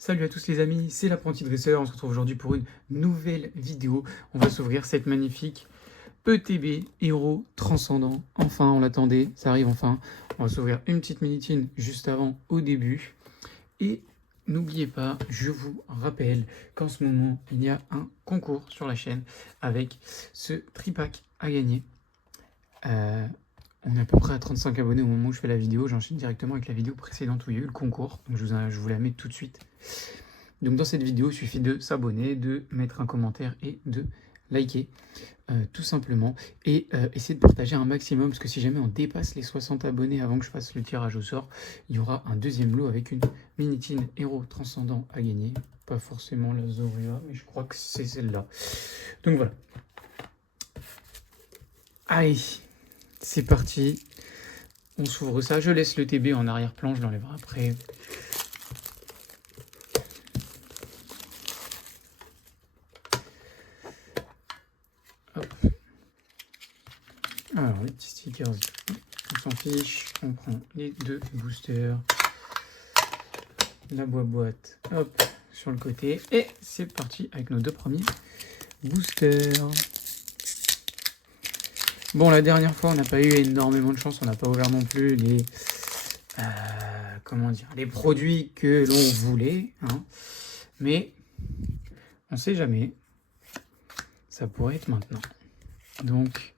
Salut à tous les amis, c'est l'apprenti dresseur. On se retrouve aujourd'hui pour une nouvelle vidéo. On va s'ouvrir cette magnifique ETB Héros Transcendant. Enfin, on l'attendait, ça arrive enfin. On va s'ouvrir une petite minutine juste avant, au début. Et n'oubliez pas, je vous rappelle qu'en ce moment, il y a un concours sur la chaîne avec ce tripack à gagner. On est à peu près à 35 abonnés au moment où je fais la vidéo. J'enchaîne directement avec la vidéo précédente où il y a eu le concours. Donc je vous la mets tout de suite. Donc dans cette vidéo, il suffit de s'abonner, de mettre un commentaire et de liker. Tout simplement. Et essayer de partager un maximum. Parce que si jamais on dépasse les 60 abonnés avant que je fasse le tirage au sort, il y aura un deuxième lot avec une Minitine Héros Transcendant à gagner. Pas forcément la Zoria, mais je crois que c'est celle-là. Donc voilà. Allez, c'est parti. On s'ouvre ça. Je laisse le TB en arrière-plan, je l'enlèverai après. Hop. Alors, les petits stickers, on s'en fiche. On prend les deux boosters. La boîte, hop, sur le côté. Et c'est parti avec nos deux premiers boosters. Bon, la dernière fois, on n'a pas eu énormément de chance. On n'a pas ouvert non plus les... comment dire, les produits que l'on voulait. Hein. Mais, on ne sait jamais. Ça pourrait être maintenant. Donc,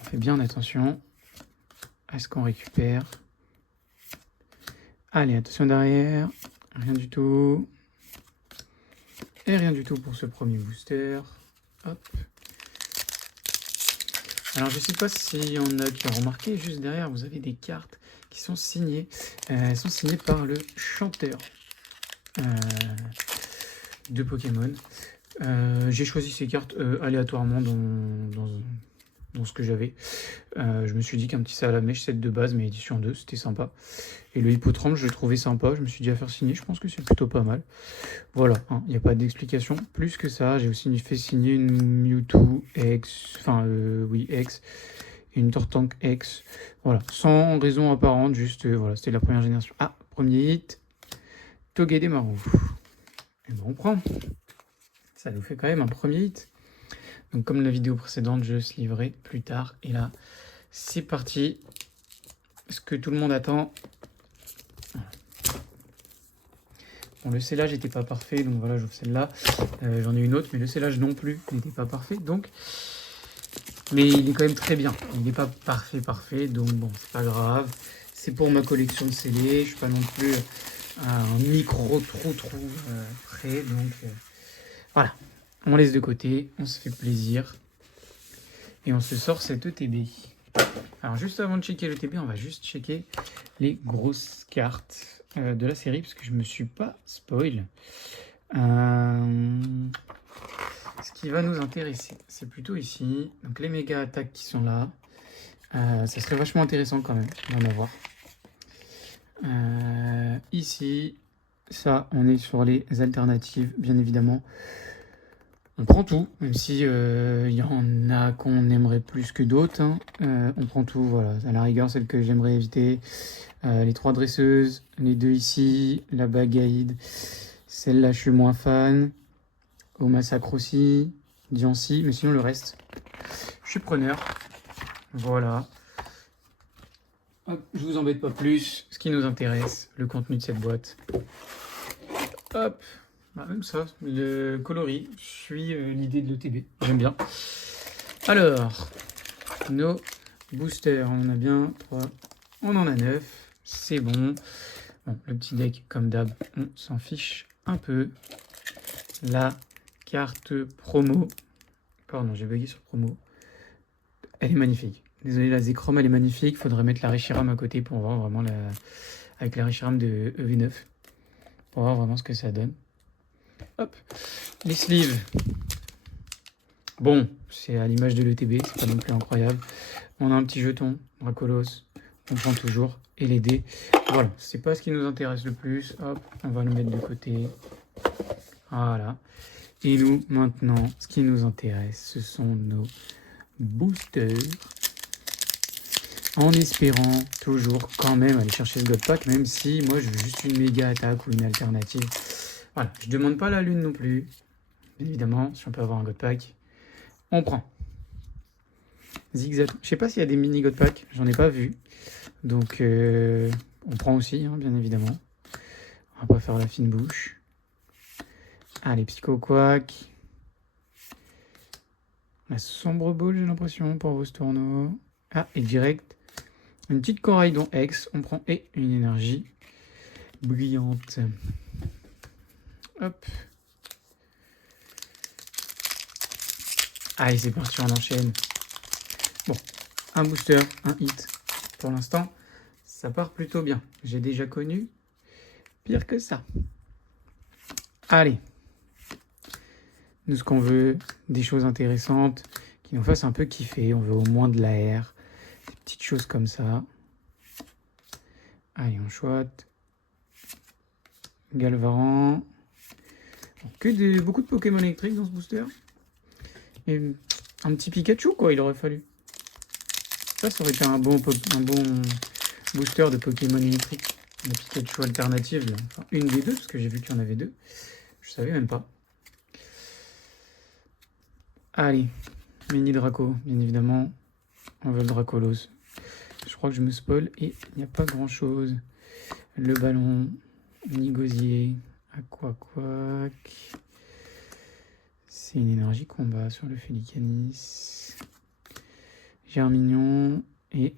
on fait bien attention à ce qu'on récupère. Allez, attention derrière. Rien du tout. Et rien du tout pour ce premier booster. Hop. Alors, je ne sais pas s'il y en a qui ont remarqué, juste derrière, vous avez des cartes qui sont signées. Elles sont signées par le chanteur de Pokémon. J'ai choisi ces cartes aléatoirement dans ce que j'avais. Je me suis dit qu'un petit Salamèche, set de base, mais édition 2, c'était sympa. Et le Hippotrampe, je l'ai trouvé sympa. Je me suis dit à faire signer, je pense que c'est plutôt pas mal. Voilà, il n'y a pas d'explication plus que ça. J'ai aussi fait signer une Mewtwo X, X, et une Tortank X. Voilà, sans raison apparente, juste, voilà, c'était la première génération. Ah, premier hit, Togedemaru. Et ben on prend. Ça nous fait quand même un premier hit. Donc comme la vidéo précédente, je se livrerai plus tard. Et là, c'est parti. Ce que tout le monde attend. Bon, le scellage n'était pas parfait, donc voilà, j'ouvre celle-là. J'en ai une autre, mais le scellage non plus n'était pas parfait. Donc, mais il est quand même très bien. Il n'est pas parfait, donc bon, c'est pas grave. C'est pour ma collection de scellés. Je suis pas non plus un micro trou prêt, donc voilà. On laisse de côté, on se fait plaisir. Et on se sort cette ETB. Alors juste avant de checker l'ETB, on va juste checker les grosses cartes de la série, parce que je ne me suis pas spoil. Ce qui va nous intéresser, c'est plutôt ici. Donc les méga attaques qui sont là. Ça serait vachement intéressant quand même d'en avoir. Ici, ça, on est sur les alternatives, bien évidemment. On prend tout, même si y en a qu'on aimerait plus que d'autres. Hein. On prend tout, voilà. À la rigueur, celle que j'aimerais éviter. Les 3 dresseuses, les 2 ici, la Bagaïde. Celle-là, je suis moins fan. Au Massacre aussi. Diancie, mais sinon le reste, je suis preneur. Voilà. Hop, je vous embête pas plus. Ce qui nous intéresse, le contenu de cette boîte. Hop. Bah, même ça, le coloris, je suis l'idée de l'ETB, j'aime bien. Alors, nos boosters, on en a bien 3, on en a 9, c'est bon. Bon, le petit deck, comme d'hab, on s'en fiche un peu. La carte promo, pardon, j'ai bugué sur promo, elle est magnifique. Désolé, la Zekrom, elle est magnifique, faudrait mettre la Reshiram à côté pour voir vraiment avec la Reshiram de EV9, pour voir vraiment ce que ça donne. Hop, les sleeves. Bon, c'est à l'image de l'ETB, c'est pas non plus incroyable. On a un petit jeton, Dracolos, on prend toujours. Et les dés, voilà, c'est pas ce qui nous intéresse le plus. Hop, on va le mettre de côté. Voilà. Et nous, maintenant, ce qui nous intéresse, ce sont nos boosters. En espérant toujours quand même aller chercher ce God Pack, même si moi je veux juste une méga attaque ou une alternative. Voilà, je demande pas la lune non plus. Bien évidemment, si on peut avoir un God Pack, on prend. Zigzag. Je sais pas s'il y a des mini God Pack, j'en ai pas vu. Donc, on prend aussi, hein, bien évidemment. On va pas faire la fine bouche. Allez, Psycho Quack. La sombre ball, j'ai l'impression, pour vos tourneaux. Ah, et direct, une petite Corail X. On prend et une énergie brillante. Hop. Allez, c'est parti, on enchaîne. Bon, un booster, un hit. Pour l'instant, ça part plutôt bien. J'ai déjà connu pire que ça. Allez. Nous, ce qu'on veut, des choses intéressantes, qui nous fassent un peu kiffer. On veut au moins de l'air, des petites choses comme ça. Allez, on chouette. Galvaran. Beaucoup de Pokémon électriques dans ce booster. Et un petit Pikachu, quoi, il aurait fallu. Ça aurait été un bon booster de Pokémon électriques. La Pikachu alternative, là. Enfin, une des deux, parce que j'ai vu qu'il y en avait deux. Je savais même pas. Allez, mini Draco, bien évidemment. On veut le Dracolos. Je crois que je me spoil et il n'y a pas grand chose. Le ballon, mini gosier, Aquaquack. C'est une énergie combat sur le Félicanis. Germignon et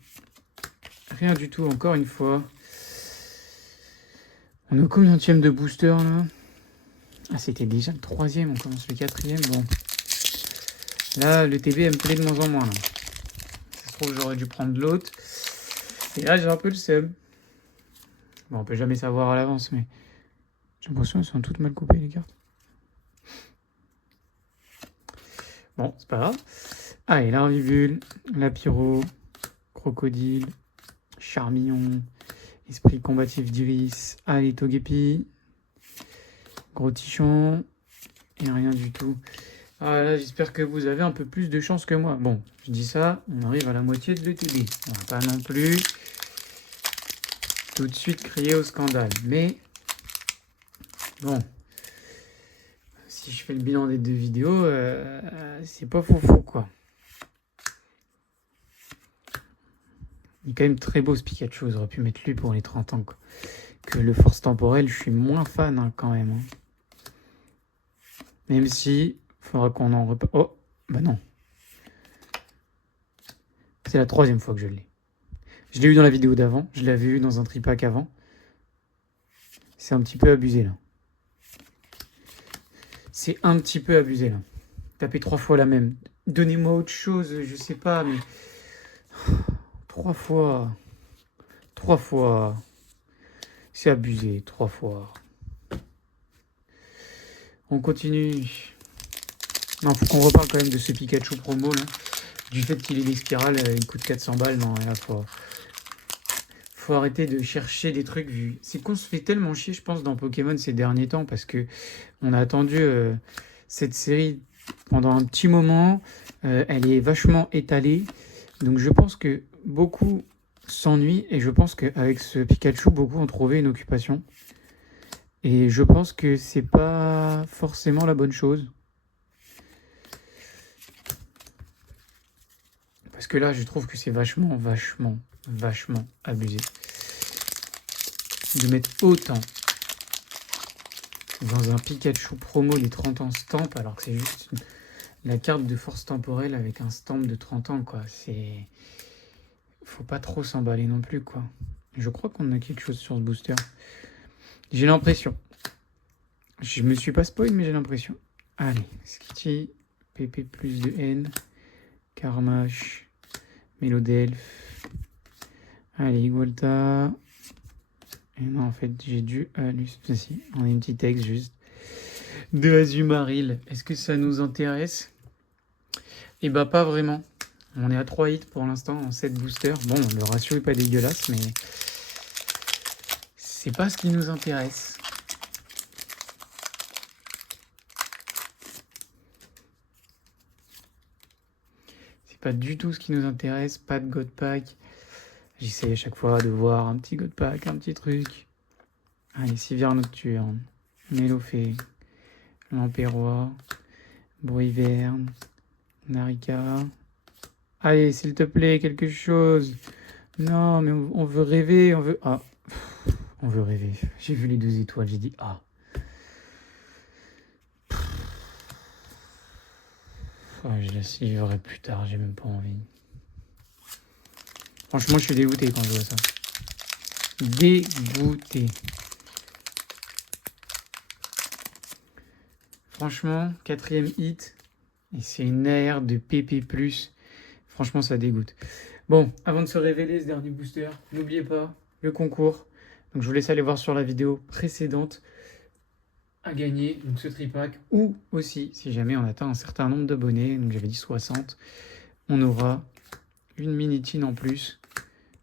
rien du tout, encore une fois. On est au combienième de booster là? Ah, c'était déjà le 3e, on commence le 4e. Bon. Là, le TB me plaît de moins en moins. Là. Ça se trouve, j'aurais dû prendre l'autre. Et là, j'ai un peu le seum. Bon, on peut jamais savoir à l'avance, mais j'ai l'impression qu'elles sont toutes mal coupées, les cartes. Bon, c'est pas grave. Allez, l'Arvivule, la Pyro, Crocodile, Charmillon, Esprit combatif d'Iris, allez, Togepi, Gros Tichon, et rien du tout. Ah là, j'espère que vous avez un peu plus de chance que moi. Bon, je dis ça, on arrive à la moitié de l'ETB. On va pas non plus tout de suite crier au scandale. Mais, bon, si je fais le bilan des 2 vidéos, c'est pas faux, quoi. Il est quand même très beau ce Pikachu, j'aurais pu mettre lui pour les 30 ans. Quoi. Que le Force Temporel, je suis moins fan hein, quand même. Hein. Même si, il faudra qu'on en repasse. Oh, bah non. C'est la 3e fois que je l'ai. Je l'ai eu dans la vidéo d'avant, je l'avais eu dans un tripack avant. C'est un petit peu abusé là. C'est un petit peu abusé là. Taper 3 fois la même. Donnez-moi autre chose, je sais pas, mais... 3 fois. 3 fois. C'est abusé, 3 fois. On continue. Non, faut qu'on reparle quand même de ce Pikachu promo là. Du fait qu'il est des spirales, il coûte 400 balles. Non, là, faut arrêter de chercher des trucs vus. C'est qu'on se fait tellement chier, je pense, dans Pokémon ces derniers temps parce que on a attendu cette série pendant un petit moment. Elle est vachement étalée. Donc je pense que beaucoup s'ennuient et je pense qu'avec ce Pikachu, beaucoup ont trouvé une occupation. Et je pense que c'est pas forcément la bonne chose. Parce que là, je trouve que c'est vachement abusé. De mettre autant dans un Pikachu promo des 30 ans stamp, alors que c'est juste la carte de force temporelle avec un stamp de 30 ans, quoi. C'est... Faut pas trop s'emballer non plus, quoi. Je crois qu'on a quelque chose sur ce booster. J'ai l'impression. Je me suis pas spoil, mais j'ai l'impression. Allez, Skitty, PP plus de N, Karmash, Mélodelph. Allez, Igualta. Et non, en fait, j'ai dû... si, on a une petite texte juste. De Azumarill. Est-ce que ça nous intéresse? Eh bah, pas vraiment. On est à 3 hits pour l'instant en 7 boosters. Bon, le ratio est pas dégueulasse, mais... c'est pas ce qui nous intéresse. C'est pas du tout ce qui nous intéresse. Pas de God Pack. J'essaie à chaque fois de voir un petit God Pack, un petit truc. Allez, Sivir Nocturne. Mélofée, Lampérois, Bruiverne, Narika. Allez, s'il te plaît, quelque chose. Non, mais on veut rêver, on veut... Ah, on veut rêver. J'ai vu les 2 étoiles, j'ai dit ah. Oh, je la suivrai plus tard, j'ai même pas envie. Franchement, je suis dégoûté quand je vois ça. Dégoûté. Franchement, 4e hit. Et c'est une AR de PP+. Franchement, ça dégoûte. Bon, avant de se révéler ce dernier booster, n'oubliez pas le concours. Donc, je vous laisse aller voir sur la vidéo précédente à gagner donc ce tripack. Ou aussi, si jamais on atteint un certain nombre d'abonnés, donc j'avais dit 60, on aura une mini-tine en plus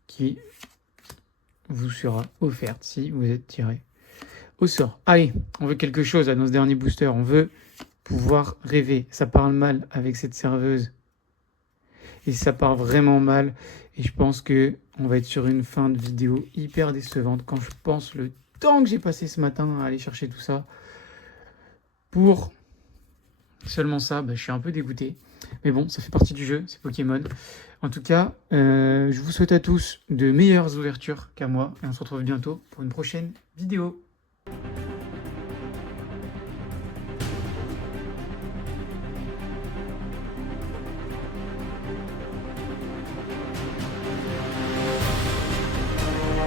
qui vous sera offerte si vous êtes tiré au sort. Allez, on veut quelque chose là, dans ce dernier booster. On veut pouvoir rêver. Ça parle mal avec cette serveuse. Et ça part vraiment mal. Et je pense que on va être sur une fin de vidéo hyper décevante. Quand je pense le temps que j'ai passé ce matin à aller chercher tout ça. Pour seulement ça, je suis un peu dégoûté. Mais bon, ça fait partie du jeu, c'est Pokémon. En tout cas, je vous souhaite à tous de meilleures ouvertures qu'à moi. Et on se retrouve bientôt pour une prochaine vidéo.